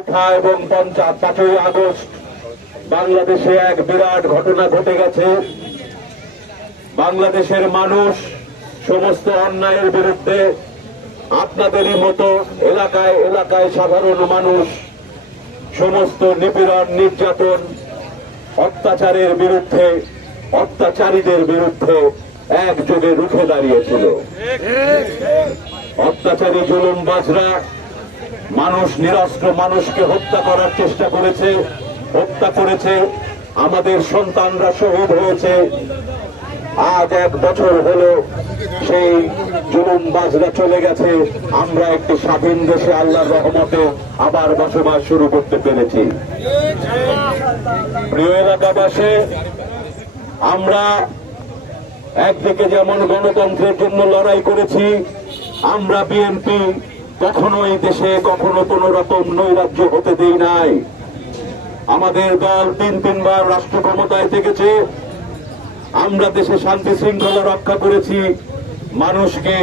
উঠা এবং পঞ্চাশ পাঁচই আগস্ট বাংলাদেশে এক বিরাট ঘটনা ঘটে গেছে। বাংলাদেশের মানুষ সমস্ত অন্যায়ের বিরুদ্ধে আপনাদেরই মতো এলাকায় এলাকায় সাধারণ মানুষ, সমস্ত নিপীড়ন, নির্যাতন, অত্যাচারের বিরুদ্ধে, অত্যাচারীদের বিরুদ্ধে একযোগে রুখে দাঁড়িয়েছিল। অত্যাচারী জুলুম বাজরা মানুষ, নিরস্ত্র মানুষকে হত্যা করার চেষ্টা করেছে, হত্যা করেছে, আমাদের সন্তানরা শহীদ হয়েছে। আজ এক বছর হলো সেই জুলুম বাজরা চলে গেছে। আমরা একটি স্বাধীন দেশে আল্লাহর রহমতে আবার বসবাস শুরু করতে পেরেছি। প্রিয় এলাকাবাসী, আমরা একদিকে যেমন গণতন্ত্রের জন্য লড়াই করেছি, আমরা বিএনপি কখনোই দেশে কখনো কোন রকম নৈরাজ্য হতে দেই নাই। আমাদের দল তিন তিনবার রাষ্ট্র ক্ষমতায় থেকেছে। আমরা দেশে শান্তি শৃঙ্খলা রক্ষা করেছি, মানুষকে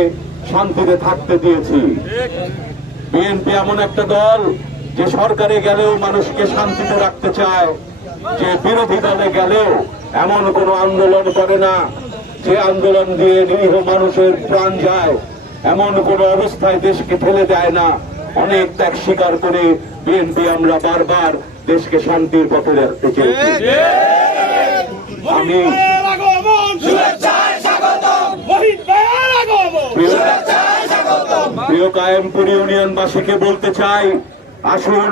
শান্তিতে থাকতে দিয়েছি। বিএনপি এমন একটা দল, যে সরকারে গেলেও মানুষকে শান্তিতে রাখতে চায়, যে বিরোধী দলে গেলেও এমন কোন আন্দোলন করে না, যে আন্দোলন দিয়ে নিরীহ মানুষের প্রাণ যায়। এমন কোন অবস্থায় দেশকে ফেলে দেয় না। অনেক ত্যাগ স্বীকার করে বিএনপি আমরা বারবার দেশকে শান্তির পথে রাখতে প্রিয় প্রিয় কায়েমপুর ইউনিয়নবাসীকে বলতে চাই, আসুন,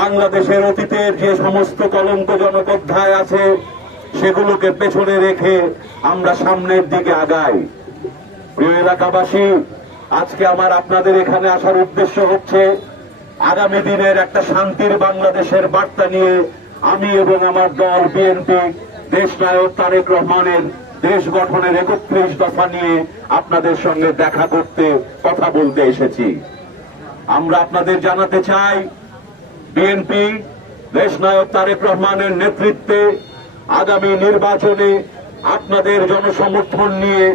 বাংলাদেশের অতীতের যে সমস্ত কলঙ্কজনক অধ্যায় আছে, সেগুলোকে পেছনে রেখে আমরা সামনের দিকে আগাই। প্রিয় এলাকাবাসী, আজকে আমার আপনাদের এখানে আসার উদ্দেশ্য হচ্ছে আগামী দিনের একটা শান্তির বাংলাদেশের বার্তা নিয়ে আমি এবং আমার দল বিএনপি দেশ নায়ক তারেক রহমানের দেশ গঠনের একত্রিশ দফা নিয়ে আপনাদের সঙ্গে দেখা করতে কথা বলতে এসেছি। আমরা আপনাদের জানাতে চাই বিএনপি দেশ নায়ক তারেক রহমানের নেতৃত্বে আগামী নির্বাচনে আপনাদের জনসমর্থন নিয়ে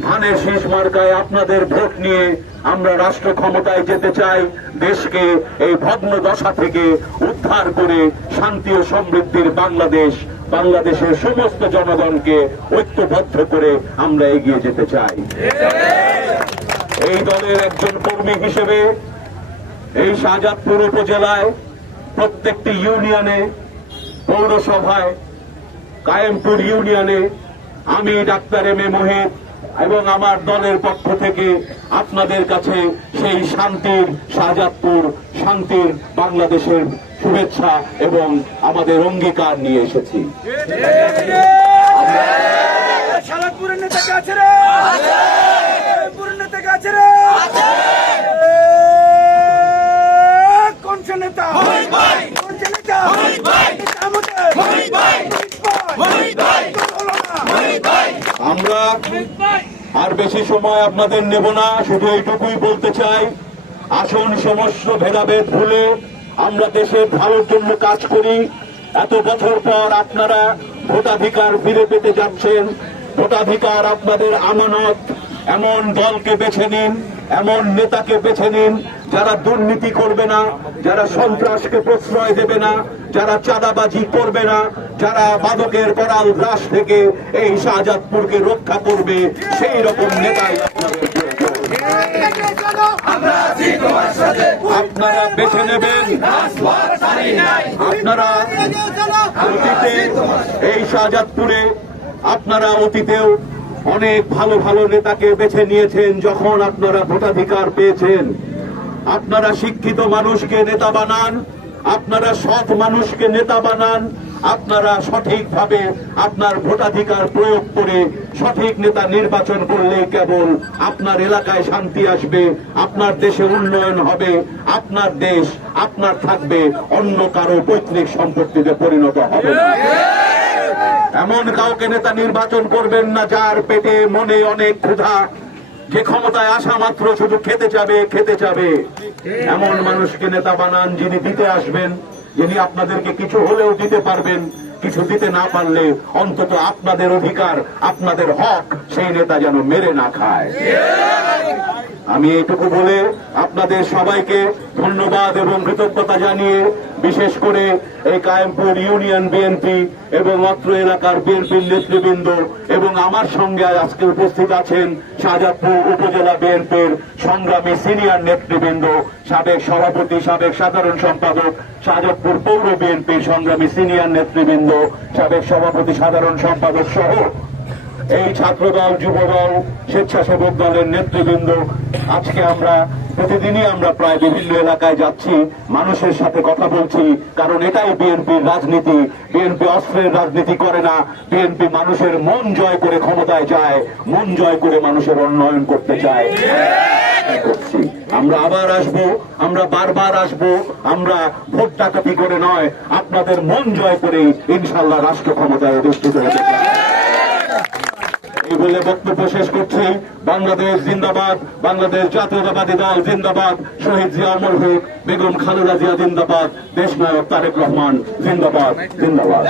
ধানের শীষ মার্কায় আপনাদের ভোট নিয়ে আমরা রাষ্ট্র ক্ষমতায় যেতে চাই, দেশকে এই ভগ্ন দশা থেকে উদ্ধার করে শান্তি ও সমৃদ্ধির বাংলাদেশ, বাংলাদেশের সমস্ত জনগণকে ঐক্যবদ্ধ করে আমরা এগিয়ে যেতে চাই। এই দলের একজন কর্মী হিসেবে এই শাহজাদপুর উপজেলায় প্রত্যেকটি ইউনিয়নে, পৌরসভায়, কায়েমপুর ইউনিয়নে আমি ডাক্তার এম এ মোহিত এবং আমার দলের পক্ষ থেকে আপনাদের কাছে সেই শান্তির শাহজাদপুর শান্তির বাংলাদেশের শুভেচ্ছা এবং আমাদের অঙ্গীকার নিয়ে এসেছি। নেতা? আমরা আর বেশি সময় আপনাদের নেব না, শুধু এইটুকুই বলতে চাই। আসন সমস্ত ভেদাভেদ ভুলে আমরা দেশের ভালোর জন্য কাজ করি। এত বছর পর আপনারা ভোটাধিকার ফিরে পেতে যাচ্ছেন। ভোটাধিকার আপনাদের আমানত। এমন দলকে বেছে নিন, এমন নেতাকে বেছে নিন যারা দুর্নীতি করবে না, যারা সন্ত্রাসকে প্রশ্রয় দেবে না, যারা চাঁদাবাজি করবে না, যারা মাদকের করাল গ্রাস থেকে এই শাহজাদপুরকে রক্ষা করবে, সেই রকম নেতাই আপনারা বেছে নেবেন। আপনারা অতীতে এই শাহজাদপুরে, আপনারা অতীতেও অনেক ভালো ভালো নেতাকে বেছে নিয়েছেন, যখন আপনারা ভোটাধিকার পেয়েছেন। আপনারা শিক্ষিত মানুষকে নেতা বানান, আপনারা সৎ মানুষকে নেতা বানান, আপনারা সঠিকভাবে আপনার ভোটাধিকার প্রয়োগ করে সঠিক নেতা নির্বাচন করলেই কেবল আপনার এলাকায় শান্তি আসবে, আপনার দেশে উন্নয়ন হবে, আপনার দেশ, আপনার থাকবে, অন্য কারও পৈতৃক সম্পত্তিতে পরিণত হবে না। এমন কাউকে নেতা নির্বাচন করবেন না যার পেটে মনে অনেক ক্ষুধা যে ক্ষমতায় আসা মাত্র শুধু খেতে যাবে খেতে যাবে এমন মানুষকে নেতা বানান যিনি দিতে আসবেন, যিনি আপনাদেরকে কিছু হলেও দিতে পারবেন, কিছু দিতে না পারলে অন্তত আপনাদের অধিকার, আপনাদের হক সেই নেতা যেন মেরে না খায়। আমি এইটুকু বলে আপনাদের সবাইকে ধন্যবাদ এবং কৃতজ্ঞতা জানিয়ে বিশেষ করে এই কায়েমপুর ইউনিয়ন বিএনপি এবং অত্র এলাকার বিএনপির নেতৃবৃন্দ এবং আমার সঙ্গে আজকে উপস্থিত আছেন শাহজাদপুর উপজেলা বিএনপির সংগ্রামী সিনিয়র নেতৃবৃন্দ, সাবেক সভাপতি, সাবেক সাধারণ সম্পাদক, শাহজাদপুর পৌর বিএনপির সংগ্রামী সিনিয়র নেতৃবৃন্দ, সাবেক সভাপতি, সাধারণ সম্পাদক সহ এই ছাত্রদল, যুবদল, স্বেচ্ছাসেবক দলের নেতৃবৃন্দ, আজকে আমরা, প্রতিদিনই আমরা প্রায় বিভিন্ন এলাকায় যাচ্ছি, মানুষের সাথে কথা বলছি, কারণ এটাই বিএনপির রাজনীতি। বিএনপি অস্ত্রের রাজনীতি করে না, বিএনপি মানুষের মন জয় করে ক্ষমতায় যায়, মন জয় করে মানুষের উন্নয়ন করতে চায়। আমরা আবার আসব, আমরা বারবার আসব, আমরা ভোট ডাকাতি করে নয়, আপনাদের মন জয় করেই ইনশাল্লাহ রাষ্ট্র ক্ষমতায় অধিষ্ঠিত হতে চাই। এই বলে বক্তব্য শেষ করছি। বাংলাদেশ জিন্দাবাদ, বাংলাদেশ জাতীয়তাবাদী দল জিন্দাবাদ। শহীদ জিয়া অমর হোক, বেগম খালেদা জিয়া জিন্দাবাদ। দেশনায়ক তারেক রহমান জিন্দাবাদ জিন্দাবাদ।